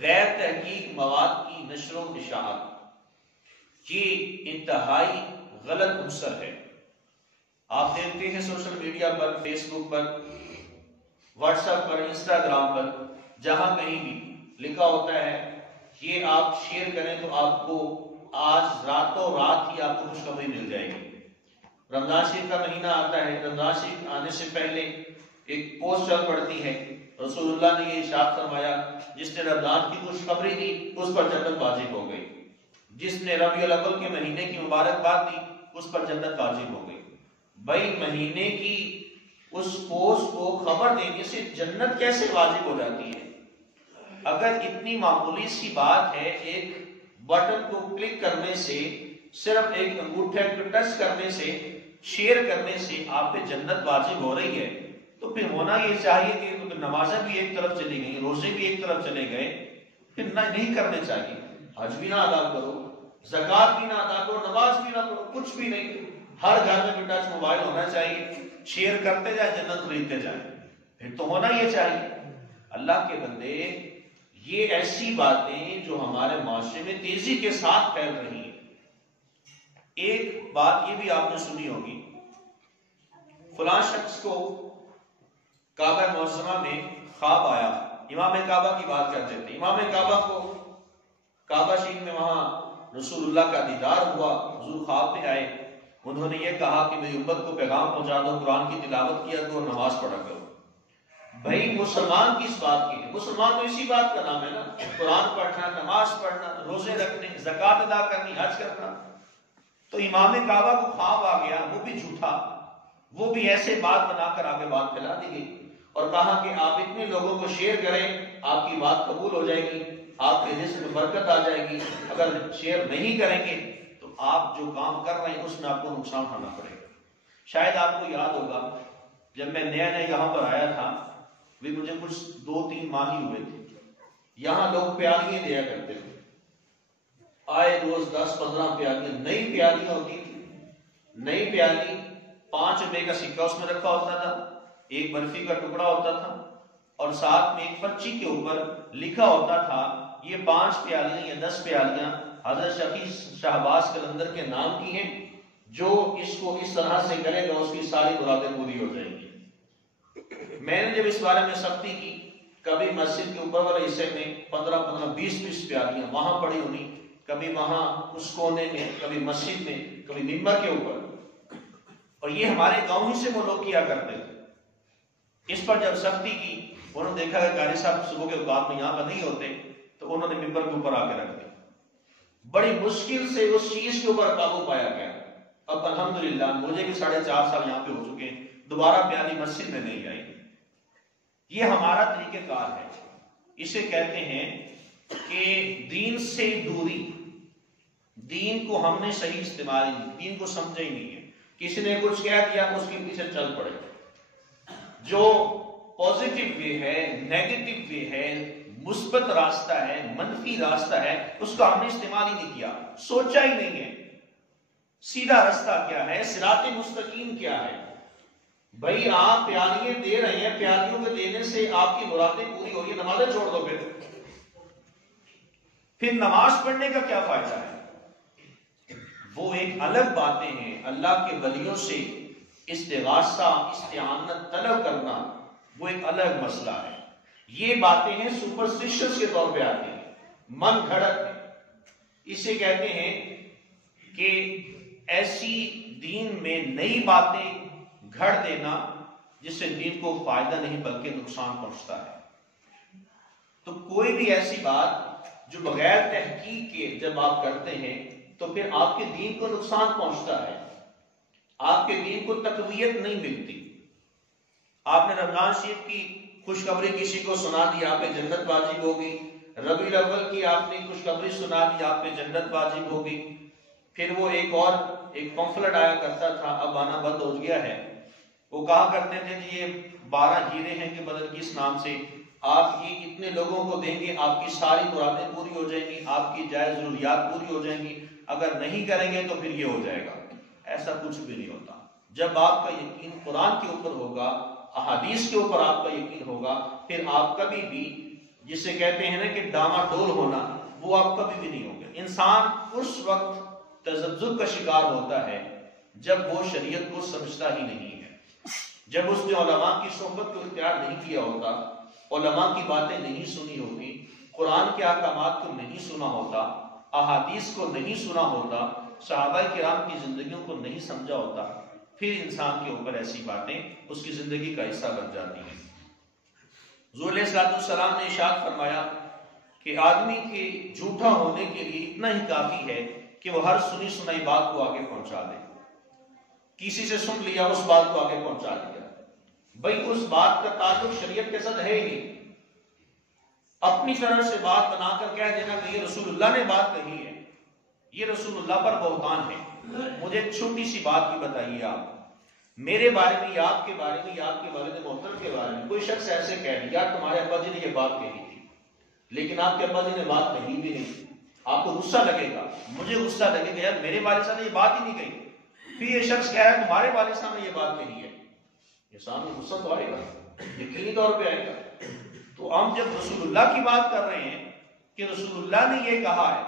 غیر تحقیق مواد کی نشر و اشاعت یہ انتہائی غلط عنصر ہے۔ آپ دیکھتے ہیں سوشل میڈیا پر، فیس بک پر، واٹس ایپ پر، انسٹاگرام پر، جہاں کہیں بھی لکھا ہوتا ہے یہ آپ شیئر کریں تو آپ کو آج راتوں رات ہی آپ کو خوشخبری مل جائے گی۔ رمضان شریف کا مہینہ آتا ہے، رمضان شریف آنے سے پہلے ایک پوسٹ چل پڑتی ہے، رسول اللہ نے یہ ارشاد فرمایا جس نے رمضان کی خوشخبری دی اس پر جنت واجب ہو گئی، جس نے ربیع الاول کے مہینے کی مبارکباد دی اس پر جنت واجب ہو گئی۔ بھائی مہینے کی اس پوسٹ کو خبر دینے سے جنت کیسے واجب ہو جاتی ہے؟ اگر اتنی معمولی سی بات ہے، ایک بٹن کو کلک کرنے سے، صرف ایک انگوٹھے کو ٹچ کرنے سے، شیئر کرنے سے آپ پہ جنت واجب ہو رہی ہے، تو پھر ہونا یہ چاہیے کہ نمازیں بھی ایک طرف چلی گئی، روزے بھی ایک طرف چلے گئے، پھر نہیں کرنے چاہیے۔ حج بھی نہ ادا کرو، زکوٰۃ بھی نہ ادا کرو، نماز بھی نہ کرو، کچھ بھی نہیں، ہر گھر میں بھی ٹچ موبائل ہونا چاہیے، شیئر کرتے جائیں، جنت خریدتے جائیں، پھر تو ہونا یہ چاہیے۔ اللہ کے بندے، یہ ایسی باتیں جو ہمارے معاشرے میں تیزی کے ساتھ پھیل رہی ہیں۔ ایک بات یہ بھی آپ نے سنی ہوگی، فلاں شخص کو کعبہ معظمہ میں خواب آیا، امام کعبہ کی بات کرتے تھے، امام کعبہ کو کعبہ شریف میں وہاں رسول اللہ کا دیدار ہوا، حضور خواب میں آئے، انہوں نے یہ کہا کہ میری امت کو پیغام پہنچا دو، قرآن کی تلاوت کیا کرو، نماز پڑھا کرو۔ بھائی مسلمان کس بات کے ہیں؟ مسلمان تو اسی بات کا نام ہے نا، قرآن پڑھنا، نماز پڑھنا، روزے رکھنے، زکوٰۃ ادا کرنی، حج کرنا۔ تو امام کعبہ کو خواب آ گیا، وہ بھی جھوٹا، وہ بھی ایسے بات بنا کر آگے بات پھیلا دی گئی اور کہا کہ آپ اتنے لوگوں کو شیئر کریں، آپ کی بات قبول ہو جائے گی، آپ کے رزق میں برکت آ جائے گی، اگر شیئر نہیں کریں گے تو آپ جو کام کر رہے ہیں اس میں آپ کو نقصان اٹھانا پڑے گا۔ شاید آپ کو یاد ہوگا جب میں نیا نیا یہاں پر آیا تھا، بھی مجھے کچھ 2-3 ماہ ہی ہوئے تھے، یہاں لوگ پیالیاں دیا کرتے تھے، آئے روز 10-15 پیالیاں، نئی پیالیاں ہوتی تھی، نئی پیالی 5 روپے کا سکہ اس میں رکھا ہوتا تھا، ایک برفی کا ٹکڑا ہوتا تھا اور ساتھ میں ایک پرچی کے اوپر لکھا ہوتا تھا یہ 5 پیالیاں یا 10 پیالیاں حضرت شفیع شہباز قلندر کے نام کی ہیں، جو اس کو اس طرح سے کرے گا اس کی ساری مرادیں پوری ہو جائیں گی۔ میں نے جب اس بارے میں سختی کی، کبھی مسجد کے اوپر والے حصے میں 15-15 20-20 پیالیاں وہاں پڑی ہونی، کبھی وہاں اس کونے میں، کبھی مسجد میں، کبھی ممبر کے اوپر، اور یہ ہمارے گاؤں ہی سے وہ لوگ کیا کرتے تھے۔ اس پر جب سختی کی، انہوں نے دیکھا کہ قاری صاحب صبح کے اوقات میں یہاں پر نہیں ہوتے، تو انہوں نے ممبر کے اوپر آ کے رکھ دیا۔ بڑی مشکل سے اس چیز کے اوپر قابو پایا گیا۔ اب الحمدللہ مجھے بھی 4.5 سال یہاں پہ ہو چکے ہیں، دوبارہ پیالی مسجد میں نہیں آئی۔ یہ ہمارا طریقہ کار ہے، اسے کہتے ہیں کہ دین سے دوری۔ دین کو ہم نے صحیح استعمال نہیں، دین کو سمجھا ہی نہیں ہے، کسی نے کچھ کہہ دیا اس کے پیچھے چل پڑے۔ جو پازیٹیو وے ہے، نیگیٹو وے ہے، مثبت راستہ ہے، منفی راستہ ہے، اس کا ہم نے استعمال ہی نہیں کیا، سوچا ہی نہیں ہے سیدھا راستہ کیا ہے، صراط مستقیم کیا ہے۔ بھائی آپ پیالیاں دے رہے ہیں، پیالیوں کے دینے سے آپ کی مرادیں پوری ہو رہی ہیں، نمازیں چھوڑ دو، پھر نماز پڑھنے کا کیا فائدہ ہے؟ وہ ایک الگ باتیں ہیں۔ اللہ کے ولیوں سے استغاثہ، استعانت طلب کرنا، وہ ایک الگ مسئلہ ہے۔ یہ باتیں ہیں سپرسٹیشنز کے طور پہ آتی ہیں، من گھڑت، اسے کہتے ہیں کہ ایسی دین میں نئی باتیں گھڑ دینا جس سے دین کو فائدہ نہیں بلکہ نقصان پہنچتا ہے۔ تو کوئی بھی ایسی بات جو بغیر تحقیق کے جب آپ کرتے ہیں تو پھر آپ کے دین کو نقصان پہنچتا ہے، آپ کے دین کو تقویت نہیں ملتی۔ آپ نے رمضان شریف کی خوشخبری کسی کو سنا دی، آپ پہ جنت واجب ہوگی، ربیع الاول کی آپ نے خوشخبری سنا دی، آپ پہ جنت واجب ہوگی۔ پھر وہ ایک پمفلٹ آیا کرتا تھا، اب آنا بند ہو گیا ہے، وہ کہا کرتے تھے کہ یہ 12 ہیرے ہیں کہ بدل کس نام سے، آپ یہ اتنے لوگوں کو دیں گے، آپ کی ساری مرادیں پوری ہو جائیں گی، آپ کی جائز ضروریات پوری ہو جائیں گی، اگر نہیں کریں گے تو پھر یہ ہو جائے گا۔ ایسا کچھ بھی نہیں ہوتا۔ جب آپ کا یقین قرآن کے اوپر ہوگا، احادیث کے اوپر آپ کا یقین ہوگا، پھر آپ کبھی بھی جسے کہتے ہیں نا کہ ڈاما ڈول ہونا، وہ آپ کبھی بھی نہیں ہوگا۔ انسان اس وقت تذبذب کا شکار ہوتا ہے جب وہ شریعت کو سمجھتا ہی نہیں ہے، جب اس نے علماء کی صحبت کو اختیار نہیں کیا ہوتا، علماء کی باتیں نہیں سنی ہوتی، قرآن کے احکامات کو نہیں سنا ہوتا، احادیث کو نہیں سنا ہوتا، صحابہ کرام کی زندگیوں کو نہیں سمجھا ہوتا، پھر انسان کے اوپر ایسی باتیں اس کی زندگی کا حصہ بن جاتی ہیں۔ حضور علیہ السلام نے ارشاد فرمایا کہ آدمی کے جھوٹا ہونے کے لیے اتنا ہی کافی ہے کہ وہ ہر سنی سنائی بات کو آگے پہنچا دے۔ کسی سے سن لیا، اس بات کو آگے پہنچا دیا، بھئی اس بات کا تعلق شریعت کے ساتھ ہے ہی نہیں، اپنی طرح سے بات بنا کر کہہ دینا کہ یہ رسول اللہ نے بات کہی ہے، یہ رسول اللہ پر بہتان ہے۔ مجھے چھوٹی سی بات بھی بتائیے، آپ میرے بارے میں یا آپ کے بارے میں یا آپ کے والد محترم کے بارے میں کوئی شخص ایسے کہہ دیا تمہارے ابا جی نے یہ بات کہی تھی، لیکن آپ کے ابا جی نے بات کہی بھی نہیں، آپ کو غصہ لگے گا، مجھے غصہ لگے گا، یار میرے والد صاحب نے یہ بات ہی نہیں کہی۔ پھر یہ شخص کہہ رہا ہے تمہارے والد صاحب نے یہ بات کہی ہے، یہ سامنے غصہ تو آئے گا، یقینی طور پہ آئے گا۔ تو ہم جب رسول اللہ کی بات کر رہے ہیں کہ رسول اللہ نے یہ کہا ہے،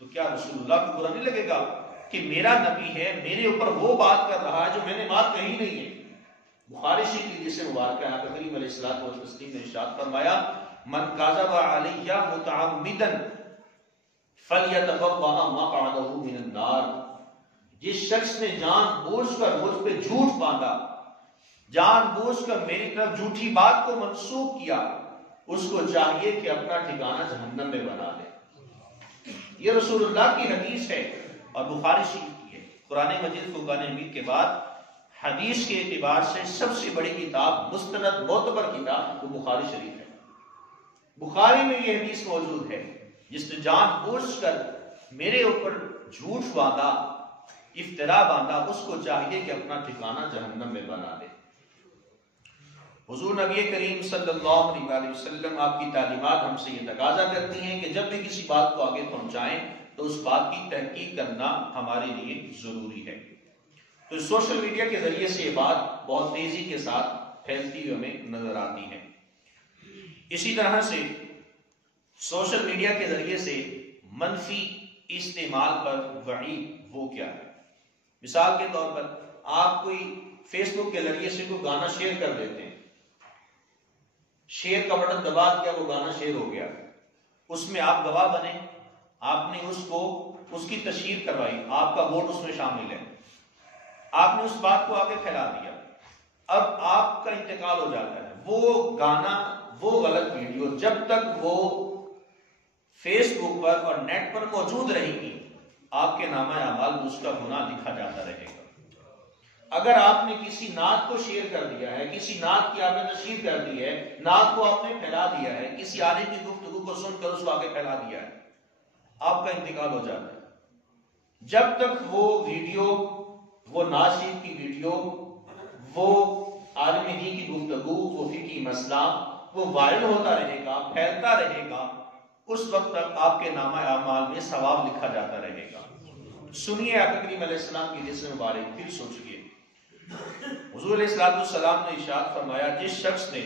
تو کیا رسول اللہ کو برا نہیں لگے گا کہ میرا نبی ہے، میرے اوپر وہ بات کر رہا ہے جو میں نے بات کہی نہیں ہے؟ بخاری شریف کی حدیث مبارکہ ہے، نبی کریم علیہ الصلوۃ والتسلیم نے ارشاد فرمایا من کذب علی متعمدا فلیتبوأ مقعدہ من النار، جس شخص نے جان بوجھ کر مجھ پہ جھوٹ باندھا، جان بوجھ کر میری طرف جھوٹی بات کو منسوخ کیا، اس کو چاہیے کہ اپنا ٹھکانہ جہنم میں بنا لے۔ یہ رسول اللہ کی حدیث ہے اور بخاری شریف کی ہے۔ قرآن مجید فرقان حمید کے بعد حدیث کے اعتبار سے سب سے بڑی کتاب، مستند معتبر کتاب، وہ بخاری شریف ہے۔ بخاری میں یہ حدیث موجود ہے، جس نے جان بوجھ کر میرے اوپر جھوٹ باندھا، افترا باندھا، اس کو چاہیے کہ اپنا ٹھکانہ جہنم میں بنا لے۔ حضور نبی کریم صلی اللہ علیہ وسلم، آپ کی تعلیمات ہم سے یہ تقاضا کرتی ہیں کہ جب بھی کسی بات کو آگے پہنچائیں تو اس بات کی تحقیق کرنا ہمارے لیے ضروری ہے۔ تو سوشل میڈیا کے ذریعے سے یہ بات بہت تیزی کے ساتھ پھیلتی ہوئی ہمیں نظر آتی ہے۔ اسی طرح سے سوشل میڈیا کے ذریعے سے منفی استعمال پر وعید وہ کیا ہے؟ مثال کے طور پر آپ کوئی فیس بک کے ذریعے سے کوئی گانا شیئر کر دیتے ہیں، شیئر کا بٹن دبا دیا، وہ گانا شیئر ہو گیا، اس میں آپ گواہ بنے، آپ نے اس کی تشہیر کروائی، آپ کا ووٹ اس میں شامل ہے، آپ نے اس بات کو آگے پھیلا دیا، اب آپ کا انتقال ہو جاتا ہے۔ وہ گانا، وہ غلط ویڈیو جب تک وہ فیس بک پر اور نیٹ پر موجود رہے گی، آپ کے نامہ اعمال میں اس کا گناہ لکھا جاتا رہے گا۔ اگر آپ نے کسی نعت کو شیئر کر دیا ہے، کسی نعت کی آپ نے تشہیر کر دی ہے، نعت کو آپ نے پھیلا دیا ہے، کسی عالم کی گفتگو کو سن کر اس کو آگے پھیلا دیا ہے، آپ کا انتقال ہو جاتا ہے۔ جب تک وہ ویڈیو، وہ نعت شریف کی ویڈیو، وہ عالم دین کی گفتگو، وہ فقہی مسئلہ وہ وائرل ہوتا رہے گا، پھیلتا رہے گا، اس وقت تک آپ کے نامہ اعمال میں ثواب لکھا جاتا رہے گا۔ سنیے آقا کریم علیہ السلام کی حدیث مبارک، پھر سوچئے۔ حضور علیہ السلام نے ارشاد فرمایا جس شخص نے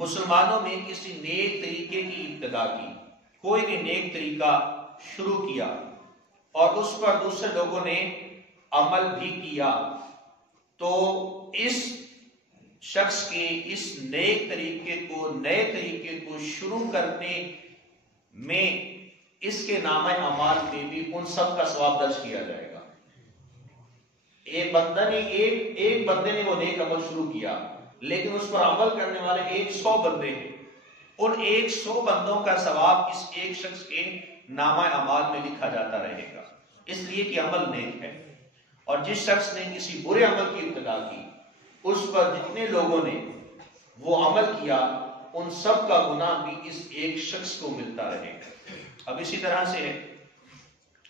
مسلمانوں میں کسی نیک طریقے کی ابتدا کی، کوئی بھی نیک طریقہ شروع کیا اور اس پر دوسرے لوگوں نے عمل بھی کیا، تو اس شخص کے اس نیک طریقے کو، نئے طریقے کو شروع کرنے میں اس کے نامہ اعمال میں بھی ان سب کا ثواب درج کیا جائے گا۔ ایک بندے نے وہ نیک عمل شروع کیا، لیکن اس پر عمل کرنے والے 100 بندے ہیں، ان 100 بندوں کا ثواب اس ایک شخص کے نامہ اعمال میں لکھا جاتا رہے گا، اس لیے کہ عمل نیک ہے۔ اور جس شخص نے کسی برے عمل کی ابتدا کی، اس پر جتنے لوگوں نے وہ عمل کیا، ان سب کا گناہ بھی اس ایک شخص کو ملتا رہے گا۔ اب اسی طرح سے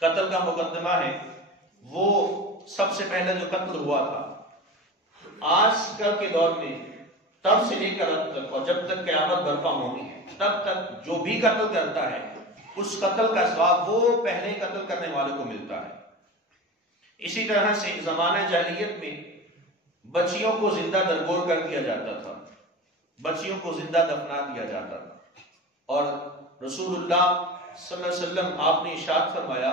قتل کا مقدمہ ہے، وہ سب سے پہلے جو قتل ہوا تھا، آج کل کے دور میں تب سے لے کر اب تک، اور جب تک قیامت برپا ہونی ہے، تب تک جو بھی قتل کرتا ہے اس قتل کا ثواب وہ پہلے قتل کرنے والے کو ملتا ہے۔ اسی طرح سے زمانہ جاہلیت میں بچیوں کو زندہ درگور کر دیا جاتا تھا، بچیوں کو زندہ دفنا دیا جاتا تھا، اور رسول اللہ صلی اللہ علیہ وسلم آپ نے ارشاد فرمایا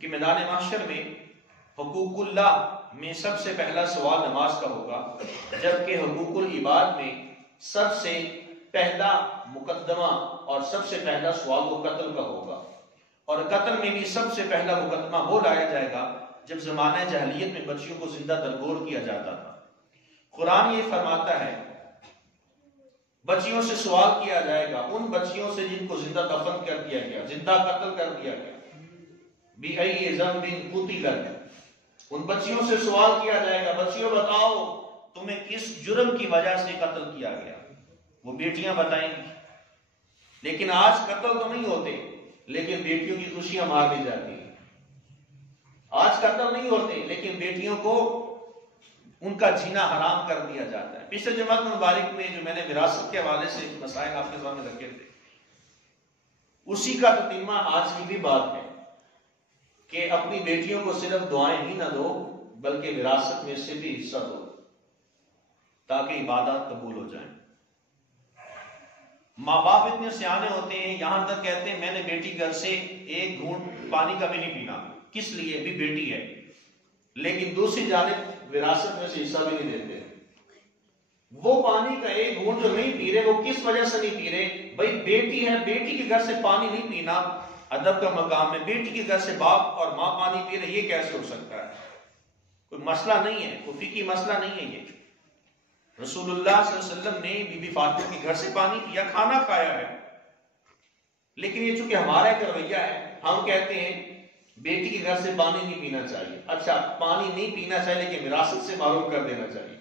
کہ میدان محشر میں حقوق اللہ میں سب سے پہلا سوال نماز کا ہوگا، جبکہ حقوق العباد میں سب سے پہلا مقدمہ اور سب سے پہلا سوال وہ قتل کا ہوگا، اور قتل میں بھی سب سے پہلا مقدمہ وہ لایا جائے گا جب زمانہ جاہلیت میں بچیوں کو زندہ درگور کیا جاتا تھا۔ قرآن یہ فرماتا ہے بچیوں سے سوال کیا جائے گا، ان بچیوں سے جن کو زندہ دفن کر دیا گیا، زندہ قتل کر دیا گیا، بِأَيِّ ذَنبٍ قُتِلَتْ، ان بچیوں سے سوال کیا جائے گا بچیوں بتاؤ تمہیں کس جرم کی وجہ سے قتل کیا گیا، وہ بیٹیاں بتائیں گی۔ لیکن آج قتل تو نہیں ہوتے، لیکن بیٹیوں کی خوشیاں مار دی جاتی ہیں۔ آج قتل نہیں ہوتے، لیکن بیٹیوں کو ان کا جینا حرام کر دیا جاتا ہے۔ پچھلے جمعہ مبارک میں جو میں نے وراثت کے حوالے سے مسائل آپ کے سامنے رکھے تھے، اسی کا تتمہ آج کی بھی بات ہے کہ اپنی بیٹیوں کو صرف دعائیں ہی نہ دو بلکہ وراثت میں سے بھی حصہ دو تاکہ عبادات قبول ہو جائیں۔ ماں باپ اتنے سیانے ہوتے ہیں، یہاں تک کہتے ہیں میں نے بیٹی گھر سے ایک گھونٹ پانی کا بھی نہیں پینا، کس لیے؟ بھی بیٹی ہے، لیکن دوسری جانب وراثت میں سے حصہ بھی نہیں دیتے۔ وہ پانی کا ایک گھونٹ جو نہیں پی رہے، وہ کس وجہ سے نہیں پی رہے؟ بھائی بیٹی ہے، بیٹی کے گھر سے پانی نہیں پینا ادب کا مقام ہے، بیٹی کے گھر سے باپ اور ماں پانی پی رہے، یہ کیسے ہو سکتا ہے؟ کوئی مسئلہ نہیں ہے، کوئی فقہی مسئلہ نہیں ہے۔ یہ رسول اللہ صلی اللہ علیہ وسلم نے بی بی فاطمہ کے گھر سے پانی پیا، کھانا کھایا ہے، لیکن یہ چونکہ ہمارا ایک رویہ ہے، ہم کہتے ہیں بیٹی کے گھر سے پانی نہیں پینا چاہیے۔ اچھا، پانی نہیں پینا چاہیے لیکن وراثت سے محروم کر دینا چاہیے۔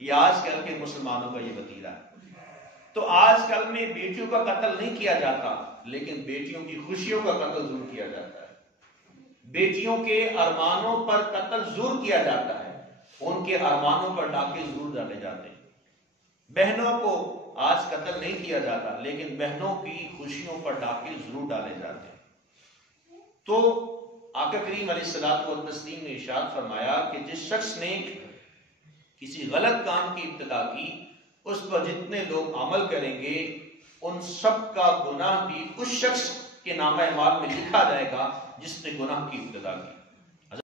یہ آج کل کے مسلمانوں کا یہ وتیرہ ہے۔ تو آج کل میں بیٹیوں کا قتل نہیں کیا جاتا، لیکن بیٹیوں کی خوشیوں کا قتل ضرور کیا جاتا ہے، بیٹیوں کے ارمانوں پر قتل ضرور کیا جاتا ہے، ان کے ارمانوں پر ڈاکے ضرور ڈالے جاتے ہیں۔ بہنوں کو آج قتل نہیں کیا جاتا، لیکن بہنوں کی خوشیوں پر ڈاکے ضرور ڈالے جاتے ہیں۔ تو آقا کریم علیہ الصلوۃ والتسلیم نے ارشاد فرمایا کہ جس شخص نے کسی غلط کام کی ابتدا کی، اس پر جتنے لوگ عمل کریں گے ان سب کا گناہ بھی اس شخص کے نامہ اعمال میں لکھا جائے گا جس نے گناہ کی ابتدا کی۔